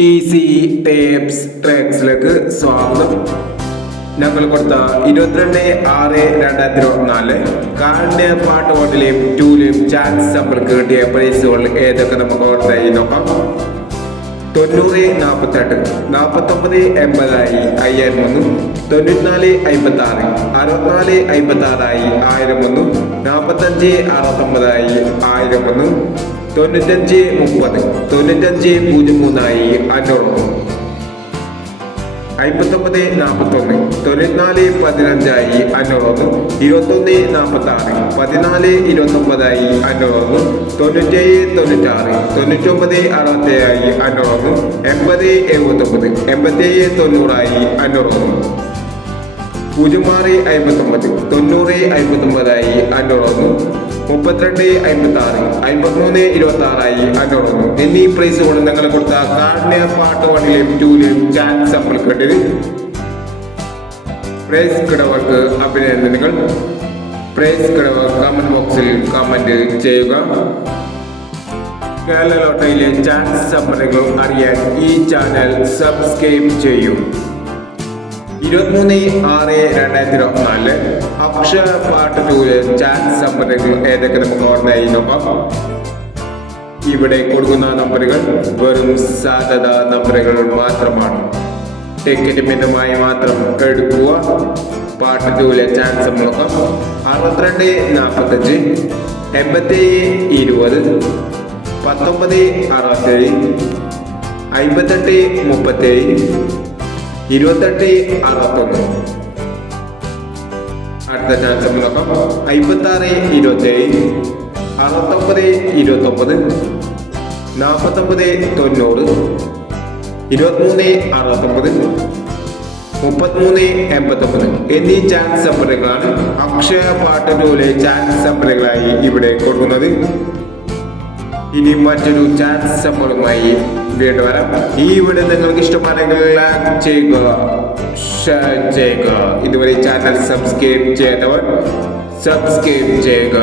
Easy tapes ട്രാക്സിലേക്ക് സ്വാഗതം. ഞങ്ങൾ കൊടുത്ത 22/6/2024 കാലിൻ്റെ പാട്ട് ഓട്ടിലെയും ടൂലെയും ചാൻസ് നമ്മൾക്ക് കിട്ടിയ പ്രൈസുകൾ ഏതൊക്കെ നമുക്ക് ഓർത്തായി നോക്കാം. 90-48 49-80 5001 94-56 64-56 1001 45-69 1001 95-30 95-03 500 59-41 94-15 500 21-46 14-29 500 97-96 99-67 500 80-79 87-90 500 06-59 90-59 500 32-56 53-26 500 എന്നീ പ്രൈസുകൾ നിങ്ങൾ കൊടുത്ത കാർഡിനെ പാട്ട് വണ്ടിയിലെയും ടൂലെയും ചാൻസ് നമ്മൾ കേട്ടത്. പ്രൈസ് കിടവർക്ക് അഭിനന്ദനങ്ങൾ. പ്രൈസ് കിടവ് കമന്റ് ബോക്സിൽ കമന്റ് ചെയ്യുക. കേരള ലോട്ടറിയിലെ ചാൻസ് സമ്മതങ്ങൾ അറിയാൻ ഈ ചാനൽ സബ്സ്ക്രൈബ് ചെയ്യൂ. 23/6/2024 അക്ഷയ പാട്ട് ടൂല് ചാൻസ് സമ്മതങ്ങൾ ഏതൊക്കെ നമുക്ക് ഓർമ്മയായി നോക്കാം. ഇവിടെ കൊടുക്കുന്ന നമ്പറുകൾ വെറും സാധ്യത നമ്പറുകൾ മാത്രമാണ്. ടിക്കറ്റ് മിതമായി മാത്രം എടുക്കുക. പാട്ട് ടൂലെ ചാൻസ് നോക്കാം. 62-45 87-20 19-67 58-37 28-61. അടുത്ത ചാൻസ് നോക്കാം. 56-27 69-29 49-90 23-69 33-89 എന്നീ ചാൻസ് നമ്പറുകളാണ് അക്ഷയ പാട്ട് ടൂലെ ചാൻസ് നമ്പറുകളായി ഇവിടെ കൊടുക്കുന്നത്. ഇനി മറ്റൊരു ചാൻസ് നമ്പറുമായി വീണ്ടും വരാം. ഈ വീഡിയോ നിങ്ങൾക്ക് ഇഷ്ടമാണെങ്കിൽ ലൈക്ക് ചെയ്യുക, ഷെയർ ചെയ്യുക. ഇതുവരെ ചാനൽ സബ്സ്ക്രൈബ് ചെയ്യാത്തവർ സബ്സ്ക്രൈബ് ചെയ്യുക.